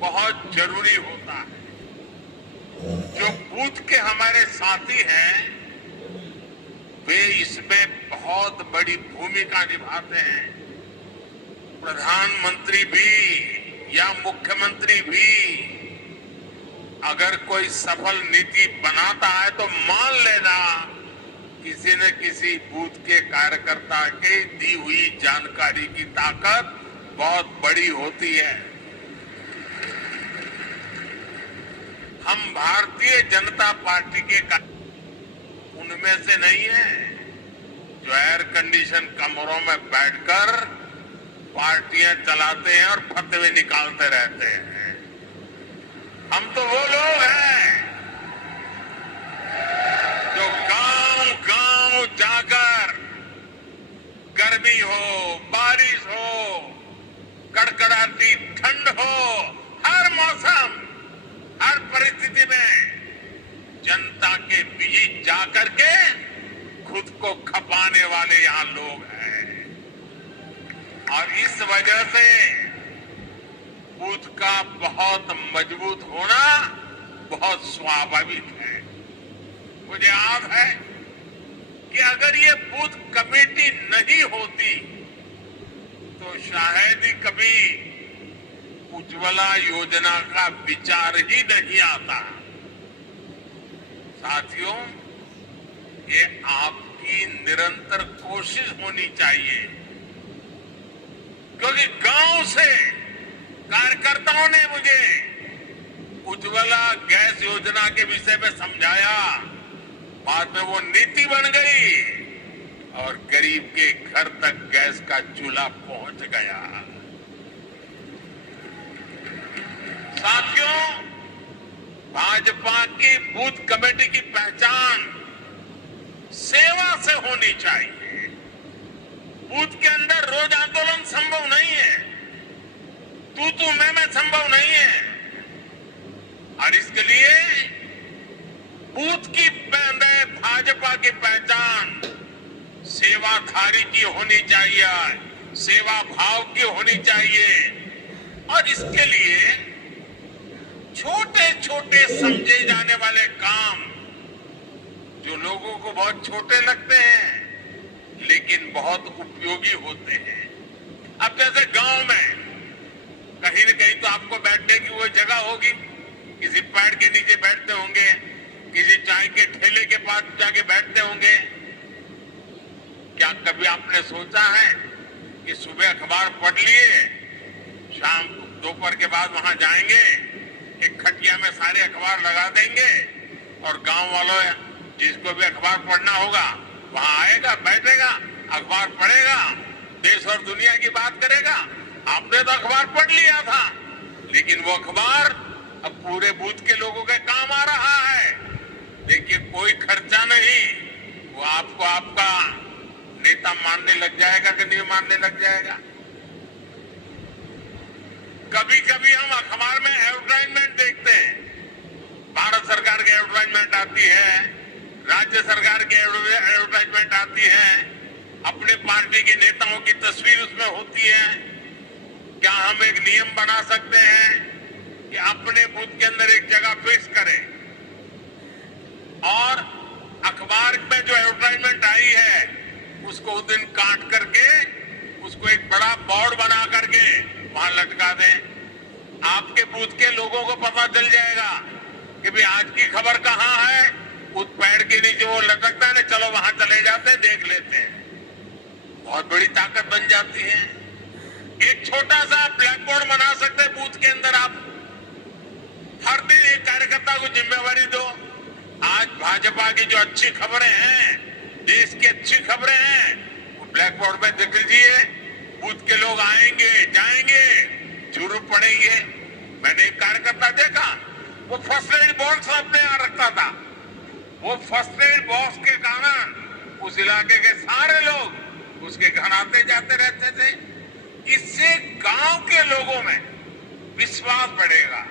बहुत जरूरी होता है। जो बूथ के हमारे साथी हैं वे इसमें बहुत बड़ी भूमिका निभाते हैं। प्रधानमंत्री भी या मुख्यमंत्री भी अगर कोई सफल नीति बनाता है तो मान लेना किसी न किसी बूथ के कार्यकर्ता के दी हुई जानकारी की ताकत बहुत बड़ी होती है। हम भारतीय जनता पार्टी के उनमें से नहीं है जो एयर कंडीशन कमरों में बैठकर पार्टियां चलाते हैं और फतवे निकालते रहते हैं। हम तो वो लोग हैं जो गांव-गांव जाकर गर्मी हो, बारिश हो, कड़कड़ाती ठंड हो, हर मौसम, हर परिस्थिति में जनता के बीच जाकर के खुद को खपाने वाले यहां लोग हैं। और इस वजह से बूथ का बहुत मजबूत होना बहुत स्वाभाविक है। मुझे याद है कि अगर ये बूथ कमेटी नहीं होती तो शायद ही कभी उज्ज्वला योजना का विचार ही नहीं आता। साथियों, ये आपकी निरंतर कोशिश होनी चाहिए, क्योंकि गांव से कार्यकर्ताओं ने मुझे उज्ज्वला गैस योजना के विषय में समझाया। बाद में वो नीति बन गई और गरीब के घर तक गैस का चूल्हा पहुंच गया। साथियों, भाजपा की बूथ कमेटी की पहचान सेवा से होनी चाहिए। बूथ के अंदर रोज आंदोलन संभव नहीं है, तू मैं संभव नहीं है। और इसके लिए बूथ की भाजपा की पहचान सेवाधारी की होनी चाहिए, सेवा भाव की होनी चाहिए। और इसके लिए छोटे छोटे समझे जाने वाले काम जो लोगों को बहुत छोटे लगते हैं लेकिन बहुत उपयोगी होते हैं। अब जैसे गांव में कहीं न कहीं तो आपको बैठने की वो जगह होगी, किसी पेड़ के नीचे बैठते होंगे, किसी चाय के ठेले के पास जाके बैठते होंगे। क्या कभी आपने सोचा है कि सुबह अखबार पढ़ लिए, शाम दोपहर के बाद वहां जाएंगे, एक खटिया में सारे अखबार लगा देंगे और गांव वालों जिसको भी अखबार पढ़ना होगा वहां आएगा, बैठेगा, अखबार पढ़ेगा, देश और दुनिया की बात करेगा। आपने तो अखबार पढ़ लिया था, लेकिन वो अखबार अब पूरे बूथ के लोगों के काम आ रहा है। देखिए, कोई खर्चा नहीं, वो आपको आपका नेता मानने लग जाएगा कि नहीं मानने लग जाएगा। कभी कभी हम अखबार में एडवर्टाइजमेंट देखते हैं, भारत सरकार की एडवर्टाइजमेंट आती है, राज्य सरकार की एडवर्टाइजमेंट आती है, अपने पार्टी के नेताओं की तस्वीर उसमें होती है। क्या हम एक नियम बना सकते हैं कि अपने बूथ के अंदर एक जगह फिक्स करें और अखबार में जो एडवर्टाइजमेंट आई है उसको उस दिन काट करके उसको एक बड़ा बोर्ड बना करके वहां लटका दें। आपके बूथ के लोगों को पता चल जाएगा कि भाई आज की खबर कहाँ है। उस पेड़ के नीचे वो लटकता है ना, चलो वहां चले जाते हैं, देख लेते हैं। बहुत बड़ी ताकत बन जाती है। एक छोटा सा ब्लैक बोर्ड बना सकते हैं बूथ के अंदर। आप हर दिन एक कार्यकर्ता को जिम्मेवारी दो, आज भाजपा की जो अच्छी खबरें हैं, देश की अच्छी खबरें हैं, वो ब्लैक बोर्ड में लिख लीजिए। बूथ के लोग आएंगे, जाएंगे, जरूर पड़ेंगे। मैंने एक कार्यकर्ता देखा, वो फर्स्ट एड बॉक्स अपने यहाँ रखता था। वो फर्स्ट एड बॉक्स के कारण उस इलाके के सारे लोग उसके घर आते जाते रहते थे। इससे गांव के लोगों में विश्वास बढ़ेगा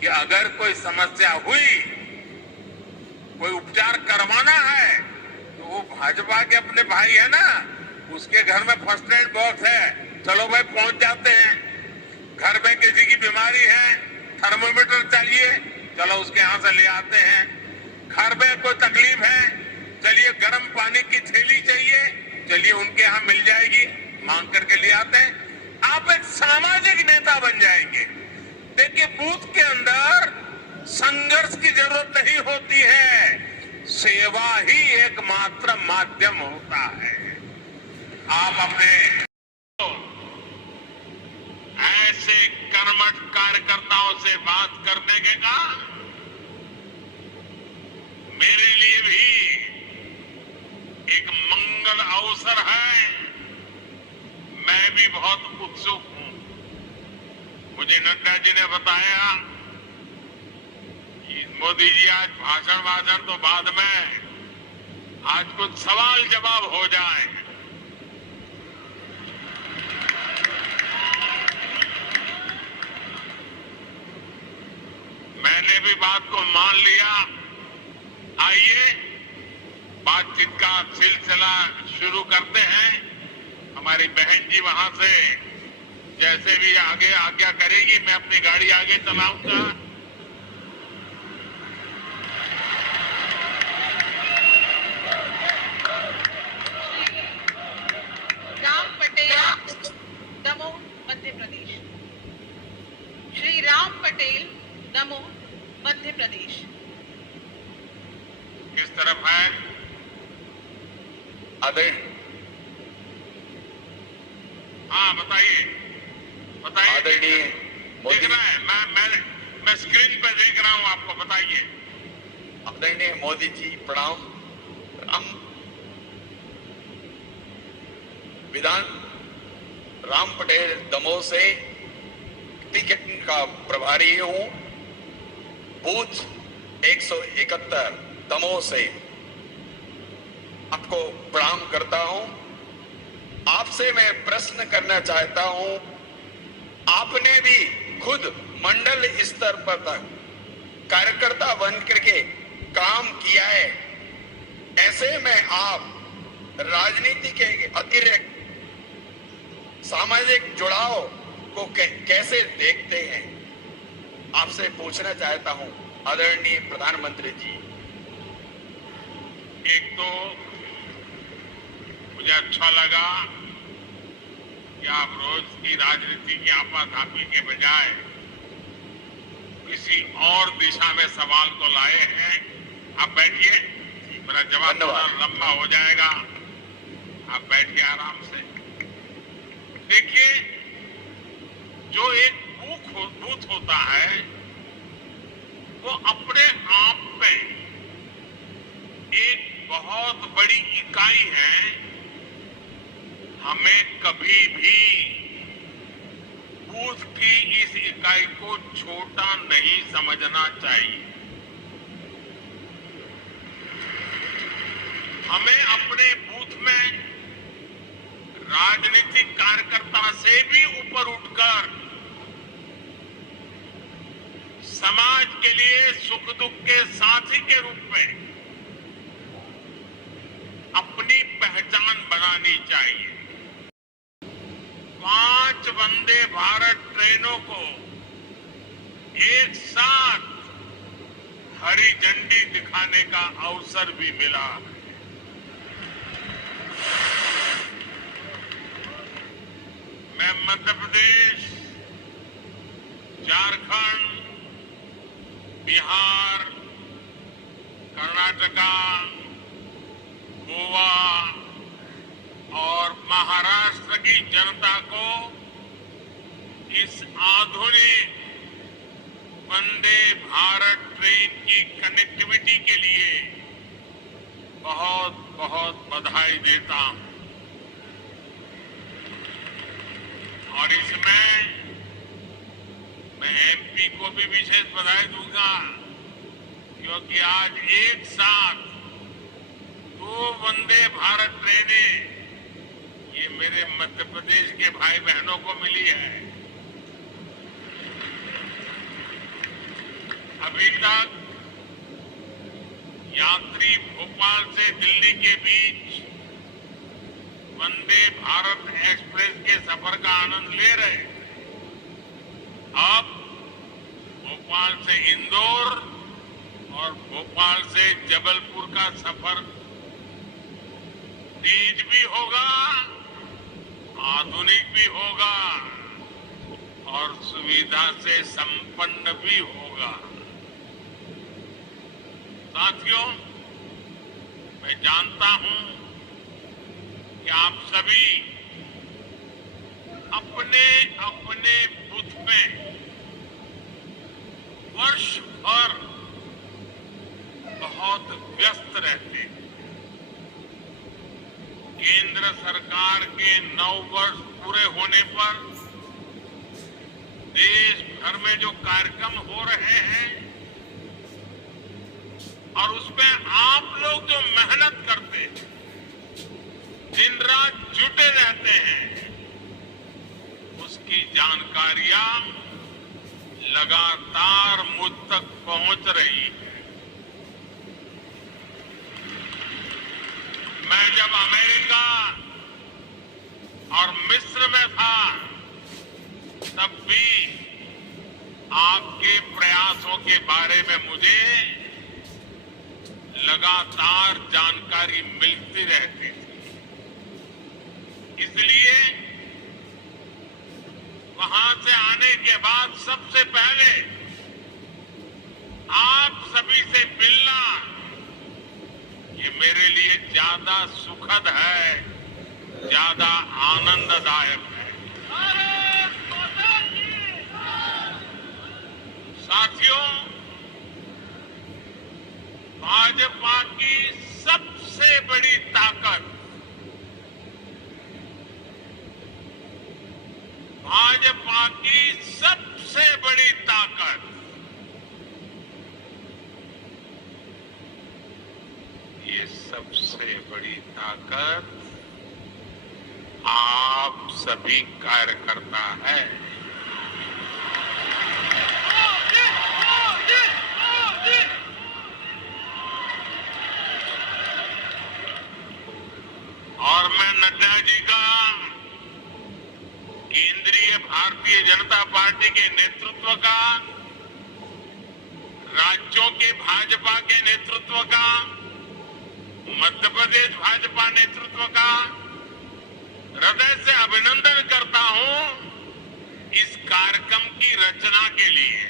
कि अगर कोई समस्या हुई, कोई उपचार करवाना है, तो वो भाजपा के अपने भाई है ना, उसके घर में फर्स्ट एड बॉक्स है, चलो भाई पहुंच जाते हैं। घर में किसी की बीमारी थर्मोमीटर चाहिए, चलो उसके यहां से ले आते हैं। घर में कोई तकलीफ है, चलिए गर्म पानी की थैली चाहिए, चलिए उनके यहां मिल जाएगी, मांग करके ले आते हैं। आप एक सामाजिक नेता बन जाएंगे। देखिए, बूथ के अंदर संघर्ष की जरूरत नहीं होती है, सेवा ही एकमात्र माध्यम होता है। आप अपने ऐसे कर्मठ कार्यकर्ताओं से बात करने के का मेरे लिए भी एक मंगल अवसर है। मैं भी बहुत उत्सुक हूं। मुझे नड्डा जी ने बताया कि मोदी जी आज भाषण तो बाद में, आज कुछ सवाल जवाब हो जाए। मैंने भी बात को मान लिया। आइए बातचीत का सिलसिला शुरू करते हैं। हमारी बहन जी वहां से जैसे भी आगे आज्ञा करेगी, मैं अपनी गाड़ी आगे चलाऊंगा। राम पटेल, दमोह, मध्य प्रदेश। श्री राम पटेल, दमोह, मध्य प्रदेश। किस तरफ है? हाँ, बताइए बताइए। आदरणीय मोदी, देख रहा है, मैं स्क्रीन पर देख रहा हूँ, आपको बताइए। आदरणीय मोदी जी प्रणाम। विधान राम पटेल दमोह से टिकट का प्रभारी हूं। बूथ 171 दमोह से आपको प्रणाम करता हूं। आपसे मैं प्रश्न करना चाहता हूं। आपने भी खुद मंडल स्तर पर तक कार्यकर्ता बन करके काम किया है। ऐसे में आप राजनीति के अतिरिक्त सामाजिक जुड़ाव को कैसे देखते हैं? आपसे पूछना चाहता हूं आदरणीय प्रधानमंत्री जी। एक तो मुझे अच्छा लगा कि आप रोज की राजनीति की आपाधापी के बजाय किसी और दिशा में सवाल को लाए हैं। आप बैठिए, मेरा जवाब थोड़ा लंबा हो जाएगा। आप बैठिए आराम से। देखिए, जो एक बूथ होता है वो अपने आप में एक बहुत बड़ी इकाई है। हमें कभी भी बूथ की इस इकाई को छोटा नहीं समझना चाहिए। हमें अपने बूथ में राजनीतिक कार्यकर्ता से भी ऊपर उठकर समाज के लिए सुख दुख के साथी के रूप में अपनी पहचान बनानी चाहिए। 5 वंदे भारत ट्रेनों को एक साथ हरी झंडी दिखाने का अवसर भी मिला। मैं मध्य प्रदेश, झारखंड, बिहार, कर्नाटका, गोवा और महाराष्ट्र की जनता को इस आधुनिक वंदे भारत ट्रेन की कनेक्टिविटी के लिए बहुत बहुत बधाई देता हूं। और इसमें मैं एमपी को भी विशेष बधाई दूंगा, क्योंकि आज एक साथ 2 वंदे भारत ट्रेनें ये मेरे मध्य प्रदेश के भाई बहनों को मिली है। अभी तक यात्री भोपाल से दिल्ली के बीच वंदे भारत एक्सप्रेस के सफर का आनंद ले रहे। अब वो भोपाल से इंदौर और भोपाल से जबलपुर का सफर तेज भी होगा, आधुनिक भी होगा और सुविधा से संपन्न भी होगा। साथियों, मैं जानता हूं कि आप सभी अपने अपने बूथ में वर्ष भर बहुत व्यस्त रहते हैं। केंद्र सरकार के 9 वर्ष पूरे होने पर देश भर में जो कार्यक्रम हो रहे हैं और उसमें आप लोग जो मेहनत करते हैं, दिन रात जुटे रहते हैं, उसकी जानकारियां लगातार मुझ तक पहुंच रही है। मैं जब अमेरिका और मिस्र में था तब भी आपके प्रयासों के बारे में मुझे लगातार जानकारी मिलती रहती थी। इसलिए वहां से आने के बाद सबसे पहले आप सभी से मिलना ये मेरे लिए ज्यादा सुखद है, ज्यादा आनंददायक है। साथियों, भाजपा की सबसे बड़ी ताकत भाजपा की सबसे बड़ी ताकत ये सबसे बड़ी ताकत आप सभी कार्यकर्ता है। और मैं नड्डा जी का, केंद्रीय भारतीय जनता पार्टी के नेतृत्व का, राज्यों के भाजपा के नेतृत्व का, मध्य प्रदेश भाजपा नेतृत्व का हृदय से अभिनंदन करता हूं इस कार्यक्रम की रचना के लिए,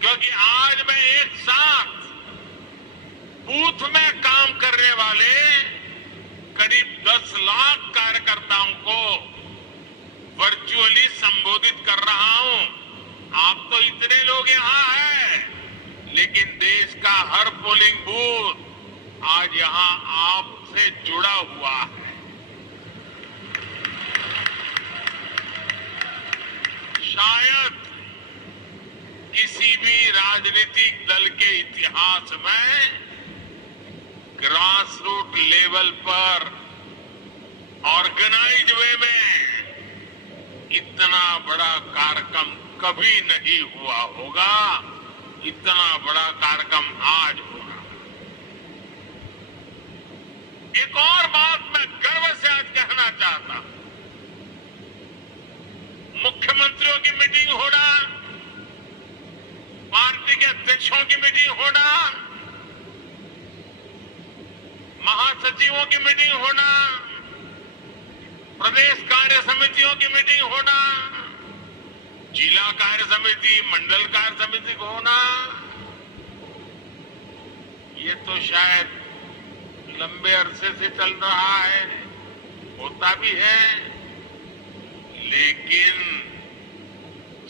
क्योंकि आज मैं एक साथ बूथ में काम करने वाले करीब 10 लाख कार्यकर्ताओं को वर्चुअली संबोधित कर रहा हूं। आप तो इतने लोग यहां हैं, लेकिन देश का हर पोलिंग बूथ आज यहां आपसे जुड़ा हुआ है। शायद किसी भी राजनीतिक दल के इतिहास में ग्रास रूट लेवल पर ऑर्गेनाइज वे में इतना बड़ा कार्यक्रम कभी नहीं हुआ होगा, इतना बड़ा कार्यक्रम आज होगा। एक और बात मैं गर्व से आज कहना चाहता हूं, मुख्यमंत्रियों की मीटिंग होना, पार्टी के अध्यक्षों की मीटिंग होना, महासचिवों की मीटिंग होना, प्रदेश कार्य समितियों की मीटिंग होना, जिला कार्य समिति, मंडल कार्य समिति को होना, ये तो शायद लंबे अरसे से चल रहा है, होता भी है, लेकिन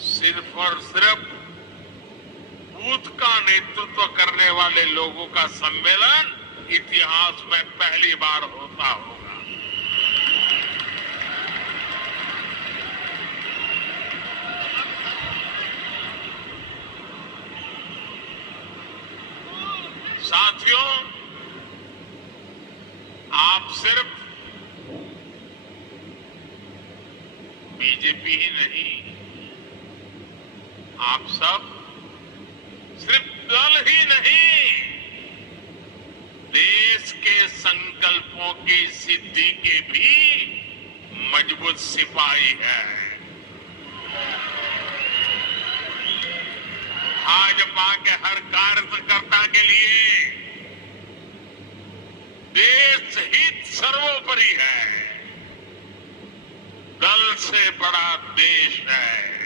सिर्फ और सिर्फ बूथ का नेतृत्व करने वाले लोगों का सम्मेलन इतिहास में पहली बार होता होगा। साथियों, आप सिर्फ बीजेपी ही नहीं, आप सब सिर्फ दल ही नहीं, देश के संकल्पों की सिद्धि के भी मजबूत सिपाही है। भाजपा के हर कार्यकर्ता के लिए देश हित सर्वोपरि है। दल से बड़ा देश है।